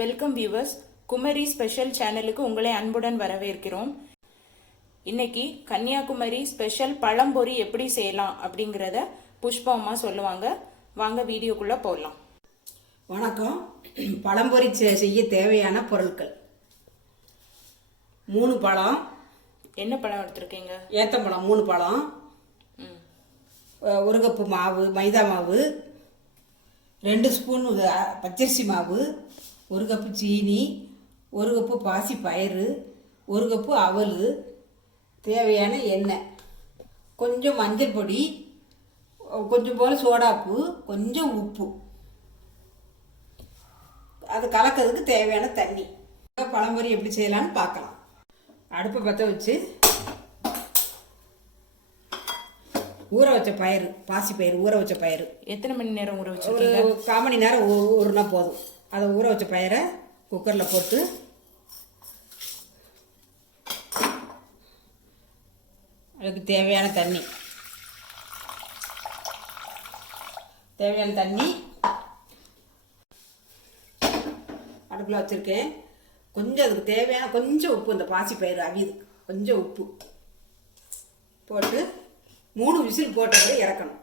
Welcome viewers. Kumari special சேனலுக்கு உங்களை அன்புடன் வரவேற்கிறோம். இன்னைக்கு கன்னியாகுமரி ஸ்பெஷல் பழம்பொரி எப்படி செய்யலாம் அப்படிங்கிறத புஷ்பா அம்மா சொல்லுவாங்க. வாங்க வீடியோக்குள்ள போகலாம். வணக்கம். பழம்பொரி செய்ய தேவையான பொருட்கள்: 3 பழம். என்ன பழம் எடுத்துருக்கீங்க? ஏத்தம்பழம் 3 பழம், 1 கப்பு மாவு, மைதா மாவு, 2 ஸ்பூன் பச்சரிசி மாவு, 1 கப்பு சீனி, 1 கப்பு பாசி பயிறு, 1 கப்பு அவல், தேவையான எண்ணெய், கொஞ்சம் மஞ்சள் பொடி, கொஞ்சம் போல் சோடாப்பு, கொஞ்சம் உப்பு, அது கலக்கிறதுக்கு தேவையான தண்ணி. பழம்பொரி எப்படி செய்யலான்னு பார்க்கலாம். அடுப்பை பற்ற வச்சு ஊற வச்ச பயிறு, பாசி பயிறு, ஊற வச்ச பயிறு. எத்தனை மணி நேரம் ஊற வச்சு? ஒரு 1/4 மணி நேரம் ஊறுனா போதும். அதை ஊற வச்ச பயிரை குக்கரில் போட்டு அதுக்கு தேவையான தண்ணி அடுப்பில் வச்சுருக்கேன். கொஞ்சம் அதுக்கு தேவையான கொஞ்சம் உப்பு, இந்த பாசி பயிறு அவியுது, கொஞ்சம் உப்பு போட்டு 3 விசில் போட்டதை இறக்கணும்.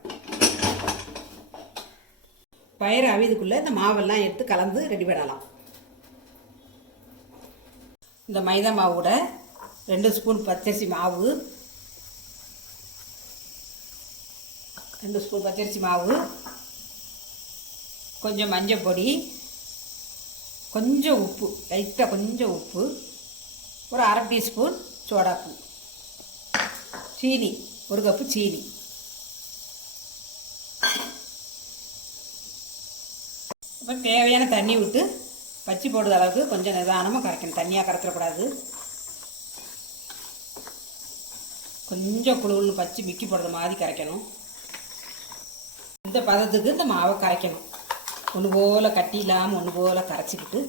பயிறு அவிதுக்குள்ளே இந்த மாவெல்லாம் எடுத்து கலந்து ரெடி பண்ணலாம். இந்த மைதா மாவோட 2 ஸ்பூன் பச்சரிசி மாவு, 2 ஸ்பூன் பச்சரிசி மாவு, கொஞ்சம் மஞ்சள் பொடி, கொஞ்சம் உப்பு, லைட்டாக கொஞ்சம் உப்பு, ஒரு 1/2 டீஸ்பூன் சோடாப்பு, சீனி 1 கப்பு சீனி, அப்புறம் தேவையான தண்ணி விட்டு பச்சி போடுற அளவுக்கு கொஞ்சம் நிதானமாக கரைக்கணும். தண்ணியாக கரைச்சிடக்கூடாது. கொஞ்சம் குழுன்னு பச்சி மிக்கி போடுற மாதிரி கரைக்கணும். இந்த பதத்துக்கு இந்த மாவை கரைக்கணும். ஒன்று போல் கட்டி இல்லாமல் ஒன்று போல் கரைச்சிக்கிட்டு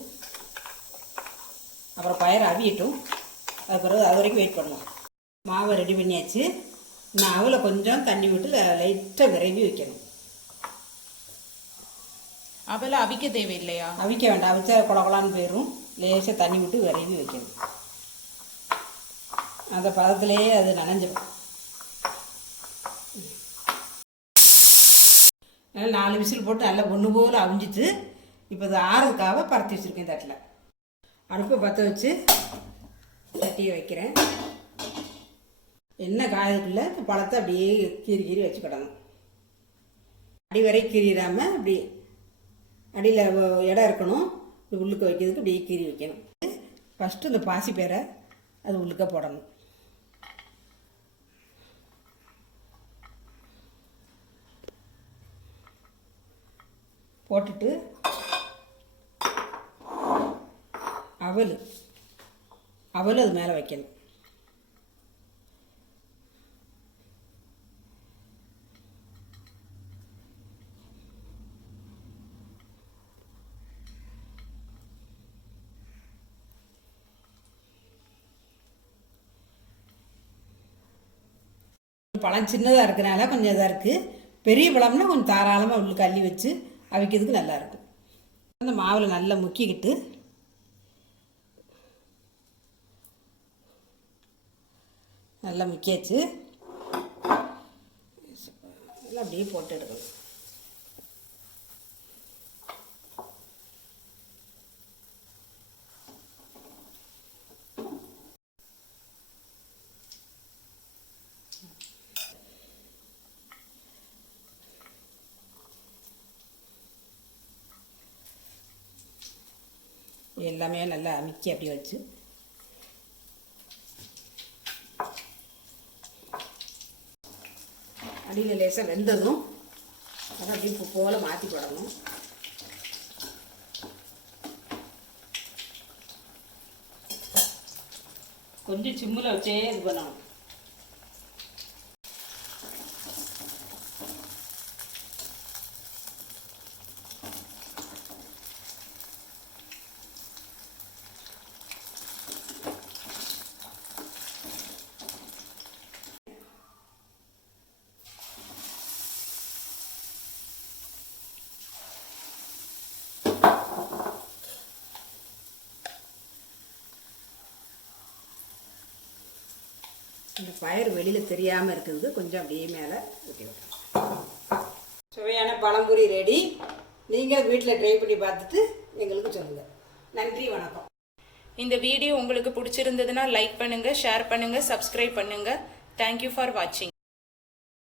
அப்புறம் பயிர் அவியட்டும். அது பிறகு அது வரைக்கும் வெயிட் பண்ணுவோம். மாவை ரெடி பண்ணியாச்சு. நான் அவளை கொஞ்சம் தண்ணி விட்டு லைட்டாக விரைவி வைக்கணும். அவளை அவிக்க தேவையில்லையா? அவிக்க வேண்டாம். அவிச்சா குளகுலான்னு போயிடும். லேசாக தண்ணி விட்டு விரைவி வைக்கணும். அந்த பதத்திலேயே அது நனைஞ்சிடும். நல்லா 4 விசில் போட்டு நல்லா ஒன்று போல் அவிஞ்சிட்டு இப்போ அது ஆறுக்காக பரத்தி வச்சுருக்கேன் தட்டில். அடுப்பை பற்ற வச்சு தட்டியை வைக்கிறேன். எண்ணெய் காயத்துக்குள்ளே இப்போ பழத்தை அப்படியே கீறி வச்சுக்கிடணும். அடி வரை கீறிடாமல் அப்படி அடியில் இடம் இருக்கணும். உள்ளுக்க வைக்கிறதுக்கு அப்படியே கீறி வைக்கணும். ஃபஸ்ட்டு இந்த பாசி பயிரை அது உள்ளுக்க போடணும். போட்டுட்டு அவல் அது மேலே வைக்கணும். பழம் சின்னதாக இருக்கிறனால கொஞ்சம் இதாக இருக்குது. பெரிய பழம்னா கொஞ்சம் தாராளமாக உள்ளுக்கு அள்ளி வச்சு அவிக்கிறதுக்கு நல்லாயிருக்கும். அந்த மாவில் நல்லா முக்கிக்கிட்டு நல்லா முக்கியாச்சு. நல்லா அப்படியே போட்டு எடுக்கணும். எல்லாமே நல்லா அமுக்கி அப்படி வச்சு அடியில் லேசாக வெந்ததும் அதை அப்படியே இப்போ போல் மாற்றி போடணும். கொஞ்சம் சிம்மில் வச்சே இது பண்ணணும். இந்த பயிர் வெளியில் தெரியாமல் இருக்கிறது கொஞ்சம் அப்படியே மேலே ஊற்றி விட்டுறோம். சுவையான பழம்பொரி ரெடி. நீங்கள் வீட்டில் ட்ரை பண்ணி பார்த்துட்டு எங்களுக்கு சொல்லுங்கள். நன்றி, வணக்கம். இந்த வீடியோ உங்களுக்கு பிடிச்சிருந்ததுன்னா லைக் பண்ணுங்க, ஷேர் பண்ணுங்க, சப்ஸ்கிரைப் பண்ணுங்க. தேங்க்யூ ஃபார் வாட்சிங்.